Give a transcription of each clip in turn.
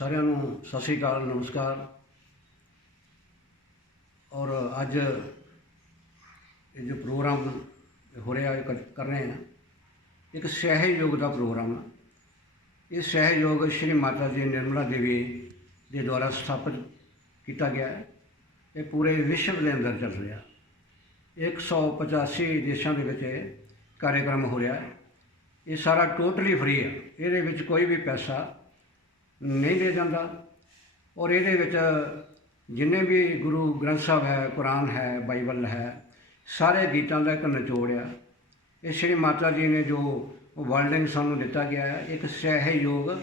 ਸਾਰਿਆਂ ਨੂੰ ਸਤਿ ਸ਼੍ਰੀ ਅਕਾਲ, ਨਮਸਕਾਰ। ਔਰ ਅੱਜ ਇਹ ਜੋ ਪ੍ਰੋਗਰਾਮ ਹੋ ਰਿਹਾ ਹੈ ਕਰ- ਰਹੇ ਹਾਂ। ਇੱਕ ਸਹਿਯੋਗ ਦਾ ਪ੍ਰੋਗਰਾਮ। ਹੈ ਇਹ ਸਹਿਯੋਗ ਸ਼੍ਰੀ ਮਾਤਾ ਜੀ ਨਿਰਮਲਾ ਦੇਵੀ ਦੇ ਦੁਆਰਾ ਸਥਾਪਿਤ ਕੀਤਾ ਗਿਆ ਹੈ। ਇਹ ਪੂਰੇ ਵਿਸ਼ਵ ਦੇ ਅੰਦਰ ਚੱਲ ਰਿਹਾ। 185 ਦੇਸ਼ਾਂ ਦੇ ਵਿੱਚ ਇਹ ਕਾਰਜਕ੍ਰਮ ਹੋ ਰਿਹਾ ਹੈ। ਇਹ ਸਾਰਾ ਟੋਟਲੀ ਫ੍ਰੀ ਹੈ। ਇਹਦੇ ਵਿੱਚ ਕੋਈ ਵੀ ਪੈਸਾ ਨਹੀਂ ਦੇ ਜਾਂਦਾ। ਔਰ ਇਹਦੇ ਵਿੱਚ ਜਿੰਨੇ ਵੀ ਗੁਰੂ ਗ੍ਰੰਥ ਸਾਹਿਬ ਹੈ, ਕੁਰਾਨ ਹੈ, ਬਾਈਬਲ ਹੈ, ਸਾਰੇ ਗੀਤਾਂ ਦਾ ਇੱਕ ਨਿਚੋੜ ਆ। ਇਹ ਸ਼੍ਰੀ ਮਾਤਾ ਜੀ ਨੇ ਜੋ ਵਰਲਡਿੰਗ ਸਾਨੂੰ ਦਿੱਤਾ ਗਿਆ ਹੈ, ਇੱਕ ਸਹਿਯੋਗ,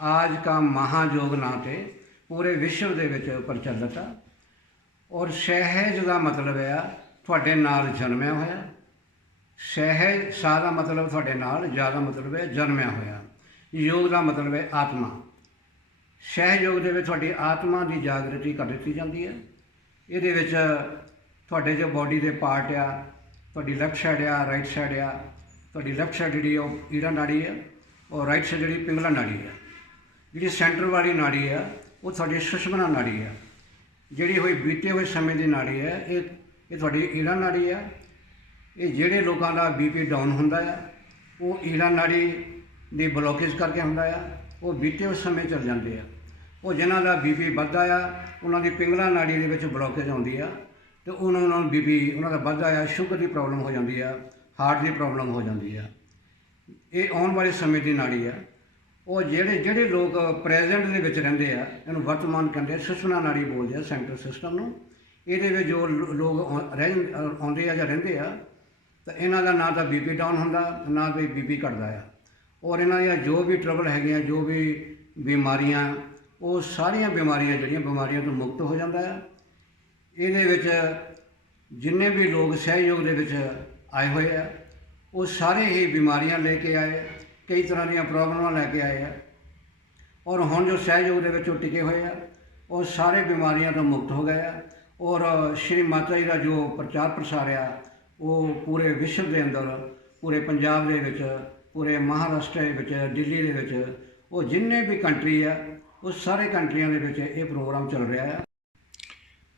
ਆਜ ਕਾ ਮਹਾਯੋਗ ਨਾਂ ਤੇ ਪੂਰੇ ਵਿਸ਼ਵ ਦੇ ਵਿੱਚ ਪ੍ਰਚਲਿਤ ਆ। ਔਰ ਸਹਿਜ ਦਾ ਮਤਲਬ ਆ, ਤੁਹਾਡੇ ਨਾਲ ਜਨਮਿਆ ਹੋਇਆ। ਸਹਿਜ ਸਾ ਦਾ ਮਤਲਬ ਤੁਹਾਡੇ ਨਾਲ ਜ਼ਿਆਦਾ ਮਤਲਬ ਹੈ ਜਨਮਿਆ ਹੋਇਆ। ਯੋਗ ਦਾ ਮਤਲਬ ਹੈ ਆਤਮਾ। ਸਹਿਯੋਗ ਦੇ ਵਿੱਚ ਤੁਹਾਡੀ ਆਤਮਾ ਦੀ ਜਾਗਰਤੀ ਕਰ ਦਿੱਤੀ ਜਾਂਦੀ ਹੈ। ਇਹਦੇ ਵਿੱਚ ਤੁਹਾਡੇ ਜੋ ਬਾਡੀ ਦੇ ਪਾਰਟ ਆ, ਤੁਹਾਡੀ ਲੈਫਟ ਸਾਈਡ ਆ ਰਾਈਟ ਸਾਈਡ ਆ, ਤੁਹਾਡੀ ਲੈਫਟ ਸਾਈਡ ਜਿਹੜੀ ਉਹ ਈੜਾ ਨਾੜੀ ਆ ਔਰ ਰਾਈਟ ਸਾਈਡ ਜਿਹੜੀ ਪਿੰਗਲਾ ਨਾੜੀ ਆ। ਜਿਹੜੀ ਸੈਂਟਰ ਵਾਲੀ ਨਾੜੀ ਆ, ਉਹ ਤੁਹਾਡੀ ਸੁਸ਼ਮਨਾ ਨਾੜੀ ਆ। ਜਿਹੜੀ ਹੋਈ ਬੀਤੇ ਹੋਏ ਸਮੇਂ ਦੀ ਨਾੜੀ ਹੈ ਇਹ ਇਹ ਤੁਹਾਡੀ ਈੜਾ ਨਾੜੀ ਆ। ਇਹ ਜਿਹੜੇ ਲੋਕਾਂ ਦਾ ਬੀਪੀ ਡਾਊਨ ਹੁੰਦਾ ਆ, ਉਹ ਈੜਾ ਨਾੜੀ ਦੀ ਬਲੋਕੇਜ ਕਰਕੇ ਹੁੰਦਾ ਆ। ਉਹ ਬੀਤੇ ਹੋਏ ਸਮੇਂ ਚੱਲ ਜਾਂਦੇ ਆ। ਉਹ ਜਿਨ੍ਹਾਂ ਦਾ ਬੀਪੀ ਵੱਧਦਾ ਆ, ਉਹਨਾਂ ਦੀ ਪਿੰਗਲਾ ਨਾੜੀ ਦੇ ਵਿੱਚ ਬਲੋਕੇਜ ਆਉਂਦੀ ਆ, ਤੇ ਉਹਨਾਂ ਨੂੰ ਬੀਪੀ ਉਹਨਾਂ ਦਾ ਵੱਧਦਾ ਆ ਸ਼ੂਗਰ ਦੀ ਪ੍ਰੋਬਲਮ ਹੋ ਜਾਂਦੀ ਆ, ਹਾਰਟ ਦੀ ਪ੍ਰੋਬਲਮ ਹੋ ਜਾਂਦੀ ਆ। ਇਹ ਆਉਣ ਵਾਲੇ ਸਮੇਂ ਦੀ ਨਾੜੀ ਆ। ਉਹ ਜਿਹੜੇ ਜਿਹੜੇ ਲੋਕ ਪ੍ਰੈਜ਼ੈਂਟ ਦੇ ਵਿੱਚ ਰਹਿੰਦੇ ਆ, ਇਹਨੂੰ ਵਰਤਮਾਨ ਕਹਿੰਦੇ ਆ ਸੁਸ਼ਮਨਾ ਨਾੜੀ ਬੋਲਦੇ ਆ ਸੈਂਟਰਲ ਸਿਸਟਮ ਨੂੰ। ਇਹਦੇ ਵਿੱਚ ਜੋ ਲੋਕ ਰਹਿ ਆਉਂਦੇ ਆ ਜਾਂ ਰਹਿੰਦੇ ਆ, ਤਾਂ ਇਹਨਾਂ ਦਾ ਨਾ ਤਾਂ ਬੀਪੀ ਡਾਊਨ ਹੁੰਦਾ, ਨਾ ਕੋਈ ਬੀਪੀ ਘਟਦਾ ਆ। ਔਰ ਇਹਨਾਂ ਦੀਆਂ ਜੋ ਵੀ ਟਰਬਲ ਹੈਗੀਆਂ, ਜੋ ਵੀ ਬਿਮਾਰੀਆਂ ਉਹ ਸਾਰੀਆਂ ਬਿਮਾਰੀਆਂ ਜਿਹੜੀਆਂ ਬਿਮਾਰੀਆਂ ਤੋਂ ਮੁਕਤ ਹੋ ਜਾਂਦਾ ਆ ਇਹਦੇ ਵਿੱਚ ਜਿੰਨੇ ਵੀ ਲੋਕ ਸਹਿਯੋਗ ਦੇ ਵਿੱਚ ਆਏ ਹੋਏ ਆ, ਉਹ ਸਾਰੇ ਹੀ ਬਿਮਾਰੀਆਂ ਲੈ ਕੇ ਆਏ ਕਈ ਤਰ੍ਹਾਂ ਦੀਆਂ ਪ੍ਰੋਬਲਮਾਂ ਲੈ ਕੇ ਆਏ ਆ। ਔਰ ਹੁਣ ਜੋ ਸਹਿਯੋਗ ਦੇ ਵਿੱਚ ਉਹ ਟਿਕੇ ਹੋਏ ਆ, ਉਹ ਸਾਰੇ ਬਿਮਾਰੀਆਂ ਤੋਂ ਮੁਕਤ ਹੋ ਗਏ ਆ। ਔਰ ਸ਼੍ਰੀ ਮਾਤਾ ਜੀ ਦਾ ਜੋ ਪ੍ਰਚਾਰ ਪ੍ਰਸਾਰ ਆ, ਉਹ ਪੂਰੇ ਵਿਸ਼ਵ ਦੇ ਅੰਦਰ, ਪੂਰੇ ਪੰਜਾਬ ਦੇ ਵਿੱਚ, ਪੂਰੇ ਮਹਾਰਾਸ਼ਟਰ ਦੇ ਵਿੱਚ, ਦਿੱਲੀ ਦੇ ਵਿੱਚ, ਉਹ ਜਿੰਨੇ ਵੀ ਕੰਟਰੀ ਆ ਉਹ ਸਾਰੇ ਕੰਟਰੀਆਂ ਦੇ ਵਿੱਚ ਇਹ ਪ੍ਰੋਗਰਾਮ ਚੱਲ ਰਿਹਾ ਆ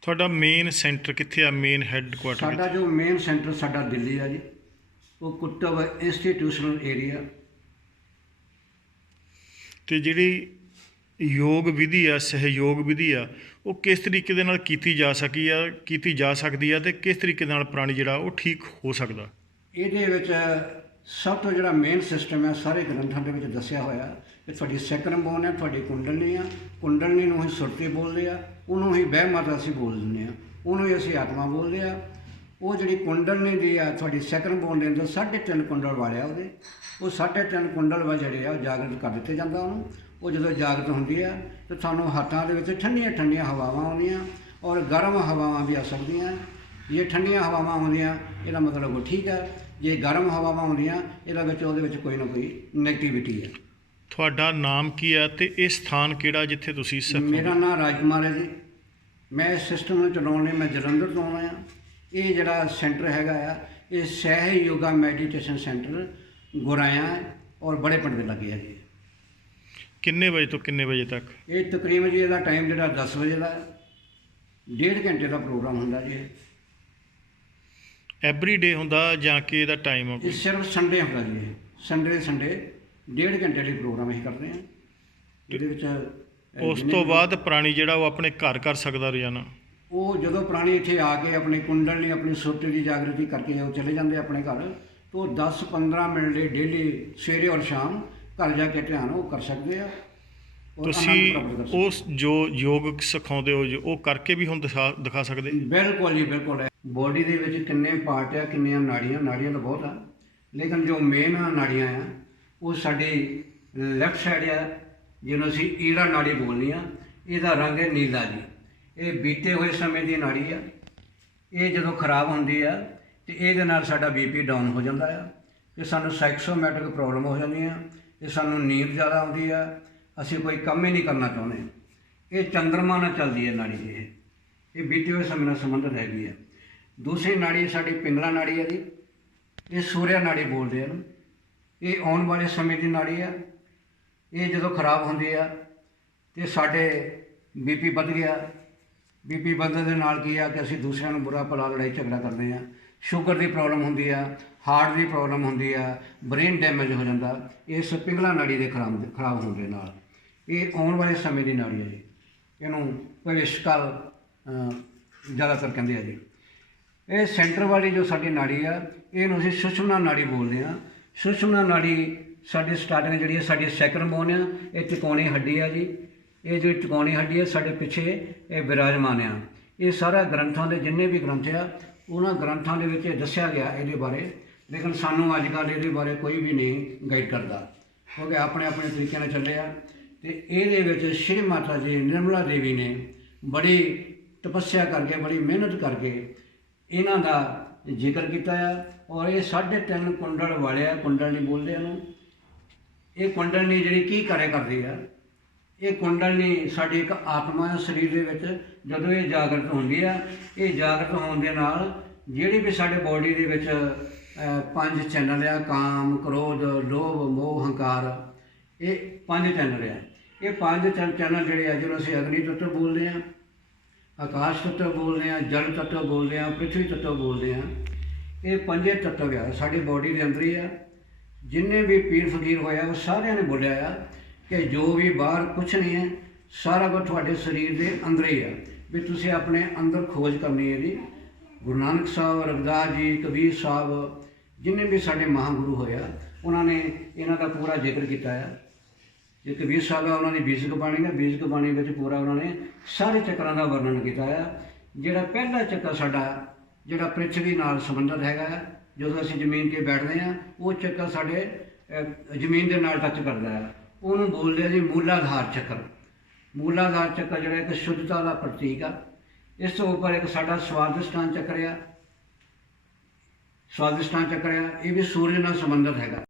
ਤੁਹਾਡਾ ਮੇਨ ਸੈਂਟਰ ਕਿੱਥੇ ਆ? ਮੇਨ ਹੈੱਡਕੁਆਟਰ ਸਾਡਾ ਜੋ ਮੇਨ ਸੈਂਟਰ ਸਾਡਾ ਦਿੱਲੀ ਆ ਜੀ। ਉਹ ਕੁੱਟਵ ਇੰਸਟੀਟਿਊਸ਼ਨਲ ਏਰੀਆ ਤੇ ਜਿਹੜੀ ਯੋਗ ਵਿਧੀ ਆ ਸਹਿਯੋਗ ਵਿਧੀ ਆ ਉਹ ਕਿਸ ਤਰੀਕੇ ਦੇ ਨਾਲ ਕੀਤੀ ਜਾ ਸਕੀ ਆ ਕੀਤੀ ਜਾ ਸਕਦੀ ਆ ਤੇ ਕਿਸ ਤਰੀਕੇ ਨਾਲ ਪ੍ਰਾਣੀ ਜਿਹੜਾ ਉਹ ਠੀਕ ਹੋ ਸਕਦਾ? ਇਹਦੇ ਵਿੱਚ ਸਭ ਤੋਂ ਜਿਹੜਾ ਮੇਨ ਸਿਸਟਮ ਹੈ ਸਾਰੇ ਗ੍ਰੰਥਾਂ ਦੇ ਵਿੱਚ ਦੱਸਿਆ ਹੋਇਆ। ਕਿ ਤੁਹਾਡੀ ਸੈਕੰਡ ਬੋਨ ਹੈ, ਤੁਹਾਡੀ ਕੁੰਡਲਨੀ ਆ। ਕੁੰਡਲਨੀ ਨੂੰ ਹੀ ਸੁਰਤੀ ਬੋਲਦੇ ਆ, ਉਹਨੂੰ ਹੀ ਬਹਿ ਮਾਤਾ ਅਸੀਂ ਬੋਲ ਦਿੰਦੇ ਆ। ਉਹਨੂੰ ਹੀ ਅਸੀਂ ਆਤਮਾ ਬੋਲਦੇ ਆ। ਉਹ ਜਿਹੜੀ ਕੁੰਡਲਨੀ ਦੀ ਆ, ਤੁਹਾਡੀ ਸੈਕੰਡ ਬੋਨ ਦੇ ਅੰਦਰ ਸਾਢੇ ਤਿੰਨ ਕੁੰਡਲ ਵਾਲੇ ਆ ਉਹਦੇ। ਉਹ ਸਾਢੇ ਤਿੰਨ ਕੁੰਡਲ ਵਾ ਜਿਹੜੇ ਆ, ਉਹ ਜਾਗਰਤ ਕਰ ਦਿੱਤੇ ਜਾਂਦਾ ਉਹਨੂੰ। ਉਹ ਜਦੋਂ ਜਾਗਰਤ ਹੁੰਦੀ ਆ, ਤੇ ਤੁਹਾਨੂੰ ਹੱਥਾਂ ਦੇ ਵਿੱਚ ਠੰਡੀਆਂ ਠੰਡੀਆਂ ਹਵਾਵਾਂ ਆਉਂਦੀਆਂ ਔਰ ਗਰਮ ਹਵਾਵਾਂ ਵੀ ਆ ਸਕਦੀਆਂ। ਜੇ ਠੰਡੀਆਂ ਹਵਾਵਾਂ ਆਉਂਦੀਆਂ, ਇਹਦਾ ਮਤਲਬ ਉਹ ਠੀਕ ਹੈ ਜੇ ਗਰਮ ਹਵਾਵਾਂ ਆਉਂਦੀਆਂ, ਇਹਦੇ ਵਿੱਚ ਉਹਦੇ ਵਿੱਚ ਕੋਈ ਨਾ ਕੋਈ ਨੈਗੇਟਿਵਿਟੀ ਹੈ ਤੁਹਾਡਾ ਨਾਮ ਕੀ ਆ ਤੇ ਇਹ ਸਥਾਨ ਕਿਹੜਾ ਜਿੱਥੇ ਤੁਸੀਂ ਸਿੱਖੋ ਮੇਰਾ ਨਾਮ ਰਾਜਕੁਮਾਰ ਹੈ ਜੀ। ਮੈਂ ਇਸ ਸਿਸਟਮ ਨੂੰ ਚਲਾਉਣ ਲਈ ਮੈਂ ਜਲੰਧਰ ਤੋਂ ਆਇਆ। ਇਹ ਜਿਹੜਾ ਸੈਂਟਰ ਹੈਗਾ ਆ ਇਹ ਸਹਿ ਯੋਗਾ ਮੈਡੀਟੇਸ਼ਨ ਸੈਂਟਰ ਗੁਰਾਇਆ ਔਰ ਬੜੇ ਪਿੰਡ ਦੇ ਲੱਗੇ ਹੈ ਜੀ। ਕਿੰਨੇ ਵਜੇ ਤੋਂ ਕਿੰਨੇ ਵਜੇ ਤੱਕ? ਇਹ ਤਕਰੀਬਨ ਜੀ ਇਹਦਾ ਟਾਈਮ ਜਿਹੜਾ 10 ਵਜੇ ਦਾ ਹੈ। ਡੇਢ ਘੰਟੇ ਦਾ ਪ੍ਰੋਗਰਾਮ ਹੁੰਦਾ ਜੀ ਇਹ। ਐਵਰੀ ਡੇ ਹੁੰਦਾ ਜਾਂ ਕਿ ਇਹਦਾ ਟਾਈਮ ਇਹ ਕੋਈ? ਸਿਰਫ ਸੰਡੇ ਹੁੰਦਾ ਜੀ ਸੰਡੇ ਸੰਡੇ ਡੇਢ ਘੰਟੇ ਲਈ ਪ੍ਰੋਗਰਾਮ ਅਸੀਂ ਕਰਦੇ ਹਾਂ। ਇਹਦੇ ਵਿੱਚ ਅਹ, ਉਸ ਜਿੰਨੇ ਤੋਂ ਵੀ- ਬਾਅਦ ਪ੍ਰਾਣੀ ਜਿਹੜਾ ਉਹ ਆਪਣੇ ਘਰ ਕਰ ਸਕਦਾ ਰੋਜ਼ਾਨਾ? ਉਹ ਜਦੋਂ ਪ੍ਰਾਣੀ ਇੱਥੇ ਆ ਕੇ ਆਪਣੇ ਕੁੰਡਲ ਲਈ ਆਪਣੀ ਸੁਰਤੀ ਦੀ ਜਾਗਰਤੀ ਕਰਕੇ ਉਹ ਚਲੇ ਜਾਂਦੇ ਆਪਣੇ ਘਰ ਤੋਂ ਉਹ 10-15 ਮਿੰਟ ਲਈ ਡੇਲੀ ਸਵੇਰੇ ਔਰ ਸ਼ਾਮ ਘਰ ਜਾ ਕੇ ਧਿਆਨ ਉਹ ਕਰ ਸਕਦੇ ਆ ਔਰ ਤੁਸੀਂ ਆਨੰਦ ਪ੍ਰਾਪਤ ਕਰ ਸਕਦੇ ਉਸ ਜੋ ਯੋਗ ਸਿਖਾਉਂਦੇ ਹੋ ਜੋ ਉਹ ਕਰਕੇ ਵੀ ਹੁਣ ਦਿਖਾ ਦਿਖਾ ਸਕਦੇ? ਬਿਲਕੁਲ ਜੀ ਬਿਲਕੁਲ। ਬੋਡੀ ਦੇ ਵਿੱਚ ਕਿੰਨੇ ਪਾਰਟ ਆ ਕਿੰਨੀਆਂ ਨਾੜੀਆਂ ਨਾੜੀਆਂ ਤਾਂ ਬਹੁਤ ਆ ਲੇਕਿਨ ਜੋ ਮੇਨ ਨਾੜੀਆਂ ਆ ਉਹ ਸਾਡੀ ਲੈਫਟ ਸਾਈਡ ਆ, ਜਿਹਨੂੰ ਅਸੀਂ ਈੜਾ ਨਾੜੀ ਬੋਲਦੇ ਆ ਇਹਦਾ ਰੰਗ ਹੈ ਨੀਲਾ ਜੀ। ਇਹ ਬੀਤੇ ਹੋਏ ਸਮੇਂ ਦੀ ਨਾੜੀ ਆ। ਇਹ ਜਦੋਂ ਖਰਾਬ ਹੁੰਦੀ ਆ, ਤੇ ਇਹਦੇ ਨਾਲ ਸਾਡਾ ਬੀਪੀ ਡਾਊਨ ਹੋ ਜਾਂਦਾ ਆ। ਤੇ ਸਾਨੂੰ ਸਾਈਕਸੋਮੈਟਿਕ ਪ੍ਰੋਬਲਮ ਹੋ ਜਾਂਦੀਆਂ ਆ। ਤੇ ਸਾਨੂੰ ਨੀਂਦ ਜ਼ਿਆਦਾ ਆਉਂਦੀ ਆ। ਅਸੀਂ ਕੋਈ ਕੰਮ ਹੀ ਨਹੀਂ ਕਰਨਾ ਚਾਹੁੰਦੇ। ਇਹ ਚੰਦਰਮਾ ਨਾਲ ਚੱਲਦੀ ਹੈ ਨਾੜੀ ਜੀ ਇਹ। ਇਹ ਬੀਤੇ ਹੋਏ ਸਮੇਂ ਨਾਲ ਸੰਬੰਧਿਤ ਹੈਗੀ ਆ। ਦੂਸਰੀ ਨਾੜੀ ਸਾਡੀ ਪਿੰਗਲਾ ਨਾੜੀ ਹੈ ਜੀ। ਇਹ ਸੂਰਿਆ ਨਾੜੀ ਬੋਲਦੇ ਆ ਇਹਨੂੰ। ਇਹ ਆਉਣ ਵਾਲੇ ਸਮੇਂ ਦੀ ਨਾੜੀ ਆ। ਇਹ ਜਦੋਂ ਖਰਾਬ ਹੁੰਦੀ ਆ ਤੇ ਸਾਡੇ ਬੀਪੀ ਵੱਧ ਗਿਆ। ਬੀਪੀ ਵਧਣ ਦੇ ਨਾਲ ਕੀ ਆ ਕਿ ਅਸੀਂ ਦੂਸਰਿਆਂ ਨੂੰ ਬੁਰਾ ਭਲਾ ਲੜਾਈ ਝਗੜਾ ਕਰਦੇ ਆ। ਸ਼ੂਗਰ ਦੀ ਪ੍ਰੋਬਲਮ ਹੁੰਦੀ ਆ ਹਾਰਟ ਦੀ ਪ੍ਰੋਬਲਮ ਹੁੰਦੀ ਆ ਬ੍ਰੇਨ ਡੈਮੇਜ ਹੋ ਜਾਂਦਾ। ਇਸ ਪਿੰਗਲਾ ਨਾੜੀ ਦੇ ਖਰਾਬ ਖਰਾਬ ਹੋਣ ਦੇ ਨਾਲ। ਇਹ ਆਉਣ ਵਾਲੇ ਸਮੇਂ ਦੀ ਨਾੜੀ ਹੈ ਜੀ। ਇਹਨੂੰ ਭਵਿਸ਼ਕਾਲ ਅਹ, ਜ਼ਿਆਦਾਤਰ ਕਹਿੰਦੇ ਆ ਜੀ। ਇਹ ਸੈਂਟਰ ਵਾਲੀ ਜੋ ਸਾਡੀ ਨਾੜੀ ਆ ਇਹਨੂੰ ਅਸੀਂ ਸੁਸ਼ਮਨਾ ਨਾੜੀ ਬੋਲਦੇ ਆ। ਸੁਸ਼ਮਨਾ ਨਾੜੀ ਸਾਡੀ ਸਟਾਰਟਿੰਗ ਜਿਹੜੀ ਹੈ ਸਾਡੀ ਸੈਕੰਡ ਬੋਨ ਆ, ਇਹ ਤਿਕੋਣੀ ਹੱਡੀ ਆ ਜੀ। ਇਹ ਜਿਹੜੀ ਤਿਕੋਣੀ ਹੱਡੀ ਆ, ਸਾਡੇ ਪਿੱਛੇ ਇਹ ਵਿਰਾਜਮਾਨ ਆ। ਇਹ ਸਾਰਾ ਗ੍ਰੰਥਾਂ ਦੇ ਜਿੰਨੇ ਵੀ ਗ੍ਰੰਥ ਆ, ਉਹਨਾਂ ਗ੍ਰੰਥਾਂ ਦੇ ਵਿੱਚ ਇਹ ਦੱਸਿਆ ਗਿਆ ਇਹਦੇ ਬਾਰੇ। ਲੇਕਿਨ ਸਾਨੂੰ ਅੱਜ ਕੱਲ੍ਹ ਇਹਦੇ ਬਾਰੇ ਕੋਈ ਵੀ ਨਹੀਂ ਗਾਈਡ ਕਰਦਾ। ਕਿਉਂਕਿ ਆਪਣੇ ਆਪਣੇ ਤਰੀਕੇ ਨਾਲ ਚੱਲੇ ਆ। ਤੇ ਇਹਦੇ ਵਿੱਚ ਸ਼੍ਰੀ ਮਾਤਾ ਜੀ ਨਿਰਮਲਾ ਦੇਵੀ ਨੇ ਬੜੀ ਤਪੱਸਿਆ ਕਰਕੇ, ਬੜੀ ਮਿਹਨਤ ਕਰਕੇ ਇਹਨਾਂ ਦਾ ਜ਼ਿਕਰ ਕੀਤਾ ਆ, ਔਰ ਇਹ ਸਾਢੇ ਤਿੰਨ ਕੁੰਡਲ ਵਾਲੇ ਆ, ਕੁੰਡਲ ਨਹੀਂ ਬੋਲਦੇ ਇਹਨੂੰ। ਇਹ ਕੁੰਡਲਨੀ ਜਿਹੜੀ ਕੀ ਕਰੇ ਕਰਦੀ ਆ, ਇਹ ਕੁੰਡਲਨੀ ਸਾਡੀ ਇੱਕ ਆਤਮਾ ਹੈ ਸਰੀਰ ਦੇ ਵਿੱਚ, ਜਦੋਂ ਇਹ ਜਾਗਰਤ ਹੁੰਦੀ ਆ, ਇਹ ਜਾਗਰਤ ਹੋਣ ਦੇ ਨਾਲ ਜਿਹੜੀ ਵੀ ਸਾਡੇ ਬਾਡੀ ਦੇ ਵਿੱਚ ਪੰਜ ਚੈਨਲ ਆ, ਕਾਮ, ਕ੍ਰੋਧ, ਲੋਭ, ਮੋਹ, ਹੰਕਾਰ, ਇਹ ਪੰਜ ਚੈਨਲ ਆ। ਇਹ ਪੰਜ ਚੈਨਲ ਜਿਹੜੇ ਆ, ਜਿਹਨੂੰ ਅਸੀਂ ਅਗਨੀ ਤੱਤ ਬੋਲਦੇ ਆ। ਆਕਾਸ਼ ਤੱਤਵ ਬੋਲਦੇ ਆ ਜਲ ਤੱਤਵ ਬੋਲਦੇ ਆ ਪ੍ਰਿਥਵੀ ਤੱਤਵ ਬੋਲਦੇ ਆ ਇਹ ਪੰਜੇ ਤੱਤਵ ਆ, ਸਾਡੀ ਬਾਡੀ ਦੇ ਅੰਦਰ ਹੀ ਆ। ਜਿੰਨੇ ਵੀ ਪੀਰ ਫਕੀਰ ਹੋਇਆ, ਉਹ ਸਾਰਿਆਂ ਨੇ ਬੋਲਿਆ ਆ ਕਿ ਜੋ ਵੀ ਬਾਹਰ ਕੁਝ ਨਹੀਂ ਹੈ, ਸਾਰਾ ਕੁਝ ਤੁਹਾਡੇ ਸਰੀਰ ਦੇ ਅੰਦਰ ਹੀ ਆ। ਵੀ ਤੁਸੀਂ ਆਪਣੇ ਅੰਦਰ ਖੋਜ ਕਰਨੀ ਹੈ ਜੀ। ਗੁਰੂ ਨਾਨਕ ਸਾਹਿਬ, ਰਵਿਦਾਸ ਜੀ, ਕਬੀਰ ਸਾਹਿਬ, ਜਿੰਨੇ ਵੀ ਸਾਡੇ ਮਹਾਂਗੁਰੂ ਹੋਇਆ, ਉਹਨਾਂ ਨੇ ਇਹਨਾਂ ਦਾ ਪੂਰਾ ਜ਼ਿਕਰ ਕੀਤਾ ਆ। ਇੱਕ ਕਬੀਰ ਸਾਹਿਬ ਉਹਨਾਂ ਦੀ ਬੀਜਕ ਬਾਣੀ ਹੈ ਬੀਜਕ ਬਾਣੀ ਵਿੱਚ ਪੂਰਾ ਉਹਨਾਂ ਨੇ ਸਾਰੇ ਚੱਕਰਾਂ ਦਾ ਵਰਣਨ ਕੀਤਾ ਆ। ਜਿਹੜਾ ਪਹਿਲਾ ਚੱਕਰ ਸਾਡਾ ਜਿਹੜਾ ਪ੍ਰਿਥਵੀ ਨਾਲ ਸੰਬੰਧਿਤ ਹੈਗਾ ਹੈ, ਜਦੋਂ ਅਸੀਂ ਜ਼ਮੀਨ ਤੇ ਬੈਠਦੇ ਆ ਉਹ ਚੱਕਰ ਸਾਡੇ ਜ਼ਮੀਨ ਦੇ ਨਾਲ ਟੱਚ ਕਰਦਾ ਹੈ ਉਹਨੂੰ ਬੋਲਦੇ ਆ ਜੀ ਮੂਲਾਧਾਰ ਚੱਕਰ। ਮੂਲਾਧਾਰ ਚੱਕਰ ਜਿਹੜਾ ਇੱਕ ਸ਼ੁੱਧਤਾ ਦਾ ਪ੍ਰਤੀਕ ਆ। ਇਸ ਤੋਂ ਉੱਪਰ ਇੱਕ ਸਾਡਾ ਸਵਾਦਿਸ਼ਟਾਨ ਚੱਕਰ ਆ। ਸਵਾਦਿਸ਼ਟਾਨ ਚੱਕਰ ਆ ਇਹ ਵੀ ਸੂਰਜ ਨਾਲ ਸੰਬੰਧਿਤ ਹੈਗਾ।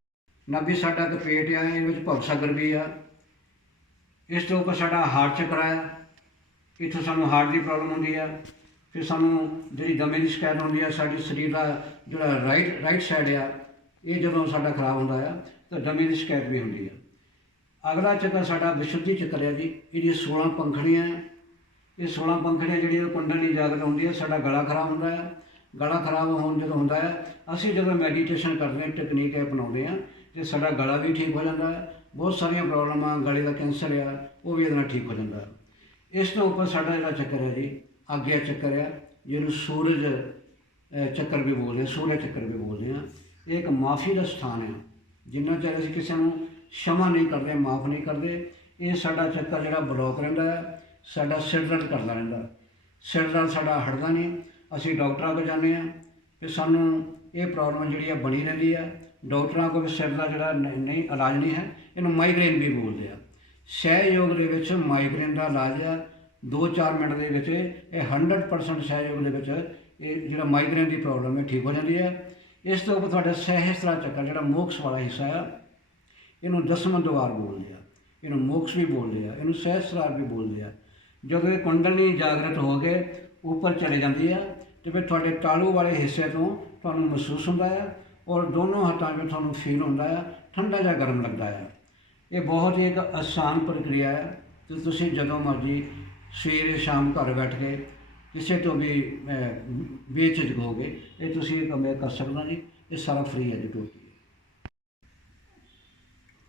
ਨਾਭੀ ਸਾਡਾ ਇੱਕ ਪੇਟ ਆ ਇਹਦੇ ਵਿੱਚ ਭਵ ਸਾਗਰ ਵੀ ਆ। ਇਸ ਤੋਂ ਉੱਪਰ ਸਾਡਾ ਹਾਰਟ ਚੱਕਰ ਆ ਇੱਥੋਂ ਸਾਨੂੰ ਹਾਰਟ ਦੀ ਪ੍ਰੋਬਲਮ ਹੁੰਦੀ ਆ। ਫਿਰ ਸਾਨੂੰ ਜਿਹੜੀ ਦਮੇ ਦੀ ਸ਼ਿਕਾਇਤ ਹੁੰਦੀ ਆ, ਸਾਡੇ ਸਰੀਰ ਦਾ ਜਿਹੜਾ ਰਾਈਟ ਰਾਈਟ ਸਾਈਡ ਆ, ਇਹ ਜਦੋਂ ਸਾਡਾ ਖਰਾਬ ਹੁੰਦਾ ਆ, ਤਾਂ ਦਮੇ ਦੀ ਸ਼ਿਕਾਇਤ ਵੀ ਹੁੰਦੀ ਆ। ਅਗਲਾ ਚੱਕਰ ਸਾਡਾ ਵਿਸ਼ੁੱਧੀ ਚੱਕਰ ਆ ਜੀ। ਇਹਦੀ 16 ਪੰਖੜੀਆਂ ਇਹ 16 ਪੰਖੜੀਆਂ ਜਿਹੜੀਆਂ ਕੁੰਡਲੀ ਜਾਗਰ ਹੁੰਦੀ ਹੈ ਸਾਡਾ ਗਲਾ ਖਰਾਬ ਹੁੰਦਾ ਆ। ਗਲਾ ਖਰਾਬ ਹੋਣ ਜਦੋਂ ਹੁੰਦਾ ਹੈ ਅਸੀਂ ਜਦੋਂ ਮੈਡੀਟੇਸ਼ਨ ਕਰਦੇ ਹਾਂ ਟੈਕਨੀਕ ਅਪਣਾਉਂਦੇ ਹਾਂ, ਤੇ ਸਾਡਾ ਗਲਾ ਵੀ ਠੀਕ ਹੋ ਜਾਂਦਾ ਹੈ ਬਹੁਤ ਸਾਰੀਆਂ ਪ੍ਰੋਬਲਮਾਂ, ਗਲੇ ਦਾ ਕੈਂਸਰ ਆ, ਉਹ ਵੀ ਇਹਦੇ ਨਾਲ ਠੀਕ ਹੋ ਜਾਂਦਾ। ਇਸ ਤੋਂ ਉੱਪਰ ਸਾਡਾ ਜਿਹੜਾ ਚੱਕਰ ਹੈ ਜੀ ਆਗਿਆ ਚੱਕਰ ਆ, ਜਿਹਨੂੰ ਸੂਰਜ ਚੱਕਰ ਵੀ ਬੋਲਦੇ ਆ, ਸੂਰਜ ਚੱਕਰ ਵੀ ਬੋਲਦੇ ਆ। ਇਹ ਇੱਕ ਮਾਫੀ ਦਾ ਸਥਾਨ ਹੈ ਜਿੰਨਾ ਚਿਰ ਅਸੀਂ ਕਿਸੇ ਨੂੰ ਸ਼ਮਾ ਨਹੀਂ ਕਰਦੇ, ਮਾਫ ਨਹੀਂ ਕਰਦੇ, ਇਹ ਸਾਡਾ ਚੱਕਰ ਜਿਹੜਾ ਬਲੌਕ ਰਹਿੰਦਾ ਹੈ, ਸਾਡਾ ਸਿਰ ਦਰਦ ਕਰਦਾ ਰਹਿੰਦਾ। ਸਿਰ ਦਰਦ ਸਾਡਾ ਹਟਦਾ ਨਹੀਂ, ਅਸੀਂ ਡਾਕਟਰਾਂ ਕੋਲ ਜਾਂਦੇ ਆ ਕਿ ਸਾਨੂੰ ਇਹ ਪ੍ਰੋਬਲਮ ਜਿਹੜੀ ਆ ਬਣੀ ਰਹਿੰਦੀ ਆ। ਡਾਕਟਰਾਂ ਕੋਲ ਸਿਰ ਦਾ ਜਿਹੜਾ ਨਹੀਂ ਨਹੀਂ, ਇਲਾਜ ਨਹੀਂ ਹੈ, ਇਹਨੂੰ ਮਾਈਗ੍ਰੇਨ ਵੀ ਬੋਲਦੇ ਆ। ਸਹਿਯੋਗ ਦੇ ਵਿੱਚ ਮਾਈਗ੍ਰੇਨ ਦਾ ਇਲਾਜ ਆ। 2-4 ਮਿੰਟ ਦੇ ਵਿੱਚ ਇਹ 100% ਸਹਿਯੋਗ ਦੇ ਵਿੱਚ ਇਹ ਜਿਹੜਾ ਮਾਈਗ੍ਰੇਨ ਦੀ ਪ੍ਰੋਬਲਮ ਹੈ ਠੀਕ ਹੋ ਜਾਂਦੀ ਹੈ। ਇਸ ਤੋਂ ਉੱਪਰ ਤੁਹਾਡਾ ਸਹਿਸਤਰਾ ਚੱਕਰ, ਜਿਹੜਾ ਮੋਕਸ ਵਾਲਾ ਹਿੱਸਾ ਆ, ਇਹਨੂੰ ਦਸਵਾਂ ਦੁਆਰ ਬੋਲਦੇ ਆ। ਇਹਨੂੰ ਮੋਕਸ ਵੀ ਬੋਲਦੇ ਆ, ਇਹਨੂੰ ਸਹਿਸਰਾਰ ਵੀ ਬੋਲਦੇ ਆ। ਜਦੋਂ ਇਹ ਕੁੰਡਲਨੀ ਜਾਗਰਤ ਹੋ ਕੇ ਉੱਪਰ ਚਲੇ ਜਾਂਦੀ ਆ, ਤੇ ਫਿਰ ਤੁਹਾਡੇ ਤਾਲੂ ਵਾਲੇ ਹਿੱਸੇ ਤੋਂ ਤੁਹਾਨੂੰ ਮਹਿਸੂਸ ਹੁੰਦਾ ਆ। ਔਰ ਦੋਨੋਂ ਹੱਥਾਂ 'ਚ ਤੁਹਾਨੂੰ ਫੀਲ ਹੁੰਦਾ ਆ ਠੰਡਾ ਜਾਂ ਗਰਮ ਲੱਗਦਾ ਆ। ਇਹ ਬਹੁਤ ਹੀ ਇੱਕ ਆਸਾਨ ਪ੍ਰਕਿਰਿਆ ਹੈ ਤੇ ਤੁਸੀਂ ਜਦੋਂ ਮਰਜ਼ੀ ਸਵੇਰੇ ਸ਼ਾਮ ਘਰ ਬੈਠ ਕੇ ਕਿਸੇ ਤੋਂ ਵੀ ਅਹ, ਬੇਝਿਜਕ ਹੋਗੇ ਇਹ ਤੁਸੀਂ ਇਹ ਕੰਮ ਕਰ ਸਕਦਾ ਜੀ ਇਹ ਸਾਰਾ ਫ੍ਰੀ ਹੈ ਜੀ ਟੋਟਲੀ।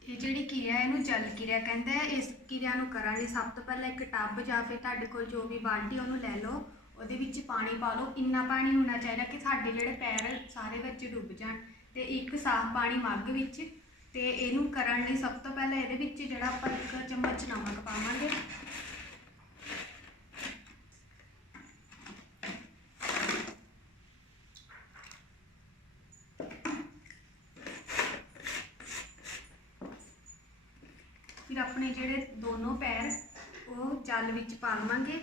ਇਹ ਜਿਹੜੀ ਕਿਰਿਆ ਇਹਨੂੰ ਜਲ ਕਿਰਿਆ ਕਹਿੰਦੇ ਆ। ਇਸ ਕਿਰਿਆ ਨੂੰ ਕਰਨ ਲਈ ਸਭ ਤੋਂ ਪਹਿਲਾਂ ਇੱਕ ਟੱਬ ਜਾਂ ਫਿਰ ਤੁਹਾਡੇ ਕੋਲ ਜੋ ਵੀ ਬਾਲਟੀ ਉਹਨੂੰ ਲੈ ਲਓ। ਉਹਦੇ ਵਿੱਚ ਪਾਣੀ ਪਾ ਲਓ, ਇੰਨਾ ਪਾਣੀ ਹੋਣਾ ਚਾਹੀਦਾ ਕਿ ਸਾਡੇ ਜਿਹੜੇ ਪੈਰ ਸਾਰੇ ਵਿੱਚ ਡੁੱਬ ਜਾਣ ਤੇ ਇੱਕ ਸਾਫ਼ ਪਾਣੀ ਮੱਗ ਵਿੱਚ ਤੇ ਇਹਨੂੰ ਕਰਨ ਲਈ ਸਭ ਤੋਂ ਪਹਿਲਾਂ ਇਹਦੇ ਵਿੱਚ ਜਿਹੜਾ ਆਪਾਂ ਇੱਕ ਚਮਚ ਨਮਕ ਪਾਵਾਂਗੇ। ਫਿਰ ਆਪਣੇ ਜਿਹੜੇ ਦੋਨੋਂ ਪੈਰ ਉਹ ਜਲ ਵਿੱਚ ਪਾ ਲਵਾਂਗੇ।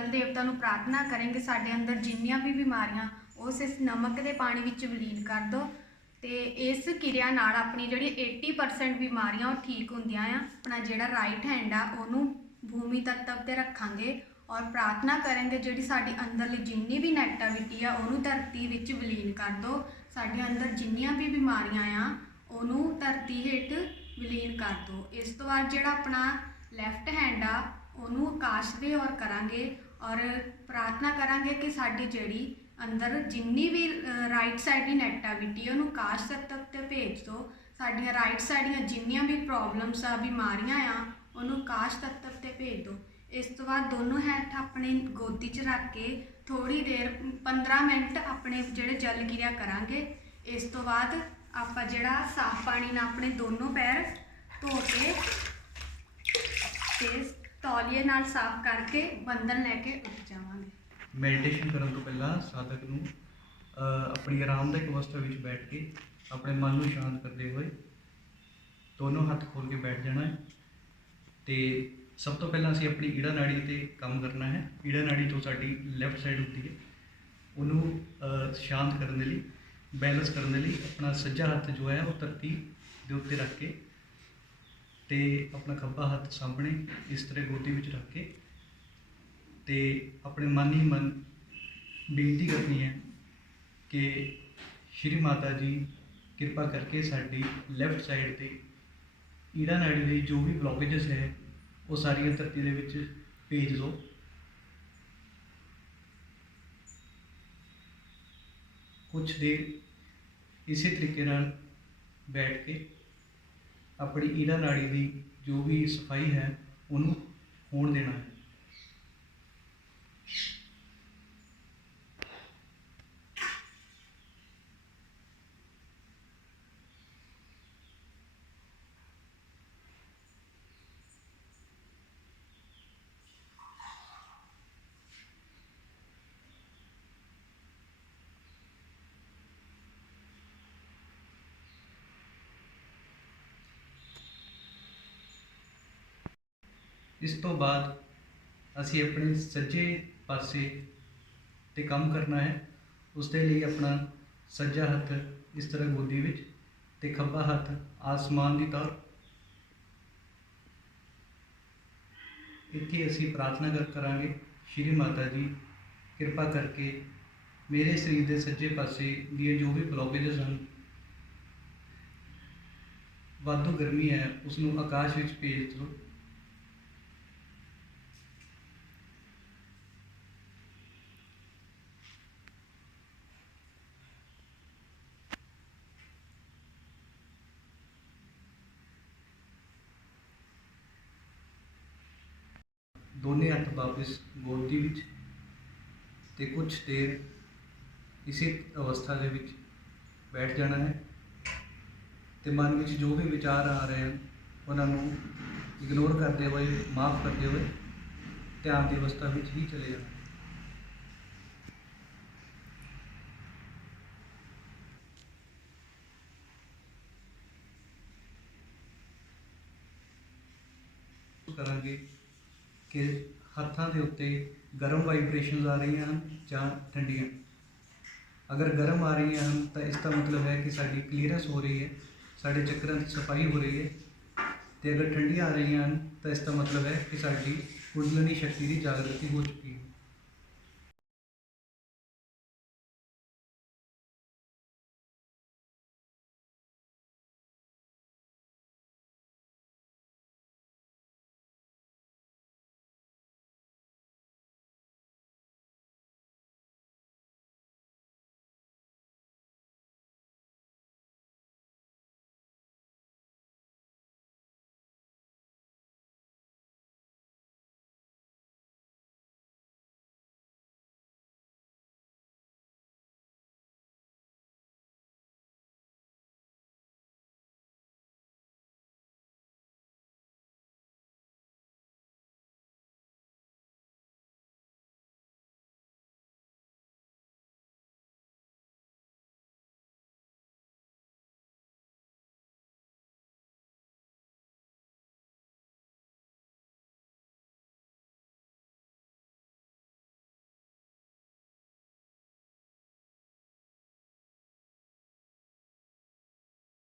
ਜਲ ਦੇਵਤਾ ਨੂੰ ਪ੍ਰਾਰਥਨਾ ਕਰਾਂਗੇ, ਸਾਡੇ ਅੰਦਰ ਜਿੰਨੀਆਂ ਵੀ ਬਿਮਾਰੀਆਂ ਉਸ ਇਸ ਨਮਕ ਦੇ ਪਾਣੀ ਵਿੱਚ ਵਿਲੀਨ ਕਰ ਦਿਓ ਤੇ ਇਸ ਕਿਰਿਆ ਨਾਲ ਆਪਣੀ ਜਿਹੜੀ 80% ਬਿਮਾਰੀਆਂ ਉਹ ਠੀਕ ਹੁੰਦੀਆਂ ਆ। ਆਪਣਾ ਜਿਹੜਾ ਰਾਈਟ ਹੈਂਡ ਆ, ਉਹਨੂੰ ਭੂਮੀ ਤੱਤਵ ਤੇ ਰੱਖਾਂਗੇ ਔਰ ਪ੍ਰਾਰਥਨਾ ਕਰਾਂਗੇ ਜਿਹੜੀ ਸਾਡੀ ਅੰਦਰਲੀ ਜਿੰਨੀ ਵੀ ਨੈਗੇਟਿਵਿਟੀ ਆ, ਉਹਨੂੰ ਧਰਤੀ ਵਿੱਚ ਵਿਲੀਨ ਕਰ ਦਿਓ ਸਾਡੇ ਅੰਦਰ ਜਿੰਨੀਆਂ ਵੀ ਬਿਮਾਰੀਆਂ ਆ, ਉਹਨੂੰ ਧਰਤੀ ਹੇਠ ਵਿਲੀਨ ਕਰ ਦਿਓ ਇਸ ਤੋਂ ਬਾਅਦ ਜਿਹੜਾ ਆਪਣਾ ਲੈਫਟ ਹੈਂਡ ਆ, ਉਹਨੂੰ ਆਕਾਸ਼ ਦੇ ਔਰ ਕਰਾਂਗੇ। ਔਰ ਪ੍ਰਾਰਥਨਾ ਕਰਾਂਗੇ ਕਿ ਸਾਡੀ ਜਿਹੜੀ ਅੰਦਰ ਜਿੰਨੀ ਵੀ ਰਾਈਟ ਸਾਈਡ ਦੀ ਨੈਗੇਟਿਵਿਟੀ ਉਹਨੂੰ ਕਾਸ਼ ਤੱਕ ਤੇ ਭੇਜ ਦਿਓ ਸਾਡੀਆਂ ਰਾਈਟ ਸਾਈਡ ਦੀਆਂ ਜਿੰਨੀਆਂ ਵੀ ਪ੍ਰੋਬਲਮਸ ਆ, ਬਿਮਾਰੀਆਂ ਆ, ਉਹਨੂੰ ਕਾਸ਼ ਤੱਕ ਤੇ ਭੇਜ ਦਿਓ ਇਸ ਤੋਂ ਬਾਅਦ ਦੋਨੋਂ ਹੱਥ ਆਪਣੇ ਗੋਦੀ 'ਚ ਰੱਖ ਕੇ ਥੋੜੀ ਦੇਰ 15 ਮਿੰਟ ਆਪਣੇ ਜਿਹੜੇ ਜਲ ਕਿਰਿਆ ਕਰਾਂਗੇ। ਇਸ ਤੋਂ ਬਾਅਦ ਆਪਾਂ ਜਿਹੜਾ ਸਾਫ਼ ਪਾਣੀ ਨਾਲ ਆਪਣੇ ਦੋਨੋਂ ਪੈਰ ਧੋ ਕੇ ਤੇ ਤੌਲੀਏ ਨਾਲ ਸਾਫ਼ ਕਰਕੇ ਬੰਧਨ ਲੈ ਕੇ ਉੱਠ ਜਾਵਾਂਗੇ। ਮੈਡੀਟੇਸ਼ਨ ਕਰਨ ਤੋਂ ਪਹਿਲਾਂ ਸਾਧਕ ਨੂੰ ਅਹ, ਆਪਣੀ ਆਰਾਮਦਾਇਕ ਅਵਸਥਾ ਵਿੱਚ ਬੈਠ ਕੇ ਆਪਣੇ ਮਨ ਨੂੰ ਸ਼ਾਂਤ ਕਰਦੇ ਹੋਏ ਦੋਨੋਂ ਹੱਥ ਖੋਲ ਕੇ ਬੈਠ ਜਾਣਾ ਹੈ। ਤੇ ਸਭ ਤੋਂ ਪਹਿਲਾਂ ਅਸੀਂ ਆਪਣੀ ਈੜਾ ਨਾੜੀ ਤੇ ਕੰਮ ਕਰਨਾ ਹੈ। ਈੜਾ ਨਾੜੀ ਤੋਂ ਸਾਡੀ ਲੈਫਟ ਸਾਈਡ ਹੁੰਦੀ ਹੈ। ਉਹਨੂੰ ਅਹ, ਸ਼ਾਂਤ ਕਰਨ ਦੇ ਲਈ ਬੈਲੈਂਸ ਕਰਨ ਦੇ ਲਈ ਆਪਣਾ ਸੱਜਾ ਹੱਥ ਜੋ ਹੈ ਉਹ ਧਰਤੀ ਦੇ ਉੱਤੇ ਰੱਖ ਕੇ ਤੇ ਆਪਣਾ ਖੱਬਾ ਹੱਥ ਸਾਹਮਣੇ ਇਸ ਤਰ੍ਹਾਂ ਗੋਦੀ ਵਿੱਚ ਰੱਖ ਕੇ ਤੇ ਆਪਣੇ ਮਨ ਹੀ ਮਨ ਬੇਨਤੀ ਕਰਨੀ ਹੈ ਕਿ ਸ਼੍ਰੀ ਮਾਤਾ ਜੀ ਕਿਰਪਾ ਕਰਕੇ ਸਾਡੀ ਲੈਫਟ ਸਾਈਡ ਤੇ ਈੜਾ ਨਾੜੀ ਲਈ ਜੋ ਵੀ ਬਲੌਕੇजेस ਹੈ, ਉਹ ਸਾਰੀਆਂ ਧਰਤੀ ਦੇ ਵਿੱਚ ਭੇਜ ਦਿਓ। ਕੁਝ ਦੇਰ ਇਸੇ ਤਰੀਕੇ ਨਾਲ ਬੈਠ ਕੇ ਆਪਣੀ ਈੜਾ ਨਾੜੀ ਦੀ ਜੋ ਵੀ ਸਫ਼ਾਈ ਹੈ ਉਹਨੂੰ ਹੋਣ ਦੇਣਾ ਹੈ। ਇਸ ਤੋਂ ਬਾਅਦ ਅਸੀਂ ਆਪਣੇ ਸੱਜੇ ਪਾਸੇ ਤੇ ਕੰਮ ਕਰਨਾ ਹੈ। ਉਸ ਦੇ ਲਈ ਆਪਣਾ ਸੱਜਾ ਹੱਥ ਇਸ ਤਰ੍ਹਾਂ ਗੋਦੀ ਵਿੱਚ ਤੇ ਖੱਬਾ ਹੱਥ ਆਸਮਾਨ ਦੀ ਤੌਰ। ਇੱਥੇ ਅਸੀਂ ਪ੍ਰਾਰਥਨਾ ਕਰ ਕਰਾਂਗੇ, ਸ਼੍ਰੀ ਮਾਤਾ ਜੀ, ਕਿਰਪਾ ਕਰਕੇ ਮੇਰੇ ਸਰੀਰ ਦੇ ਸੱਜੇ ਪਾਸੇ ਦੀਆਂ ਜੋ ਵੀ ਬਲੌਕੇजेस ਹਨ ਵਾਧੂ ਗਰਮੀ ਹੈ ਉਸ ਨੂੰ ਆਕਾਸ਼ ਵਿੱਚ ਭੇਜ ਦਿਓ। ਦੋਨੇ ਹੱਥ ਵਾਪਸ ਗੋਦੀ ਵਿੱਚ ਤੇ ਕੁਝ ਦੇਰ ਇਸੇ ਅਵਸਥਾ ਦੇ ਵਿੱਚ ਬੈਠ ਜਾਣਾ ਹੈ ਤੇ ਮਨ ਵਿੱਚ ਜੋ ਵੀ ਵਿਚਾਰ ਆ ਰਹੇ ਹਨ, ਉਹਨਾਂ ਨੂੰ ਇਗਨੋਰ ਕਰਦੇ ਹੋਏ, ਮਾਫ ਕਰਦੇ ਹੋਏ ਧਿਆਨ ਦੀ ਅਵਸਥਾ ਵਿੱਚ ਹੀ ਚਲੇ ਜਾਣਾ ਕਰਾਂਗੇ ਕਿ ਹੱਥਾਂ ਦੇ ਉੱਤੇ ਗਰਮ ਵਾਈਬ੍ਰੇਸ਼ਨਸ ਆ ਰਹੀਆਂ ਹਨ ਜਾਂ ਠੰਡੀਆਂ। ਅਗਰ ਗਰਮ ਆ ਰਹੀਆਂ ਹਨ ਤਾਂ ਇਸ ਦਾ ਮਤਲਬ ਹੈ ਕਿ ਸਾਡੀ ਕਲੀਅਰੈਂਸ ਹੋ ਰਹੀ ਹੈ, ਸਾਡੇ ਚੱਕਰਾਂ ਦੀ ਸਫ਼ਾਈ ਹੋ ਰਹੀ ਹੈ। ਤੇ ਅਗਰ ਠੰਡੀਆਂ ਆ ਰਹੀਆਂ ਹਨ ਤਾਂ ਇਸ ਦਾ ਮਤਲਬ ਹੈ ਕਿ ਸਾਡੀ ਕੁੰਡਲਨੀ ਸ਼ਕਤੀ ਦੀ ਜਾਗਰਤੀ ਹੋ ਚੁੱਕੀ ਹੈ।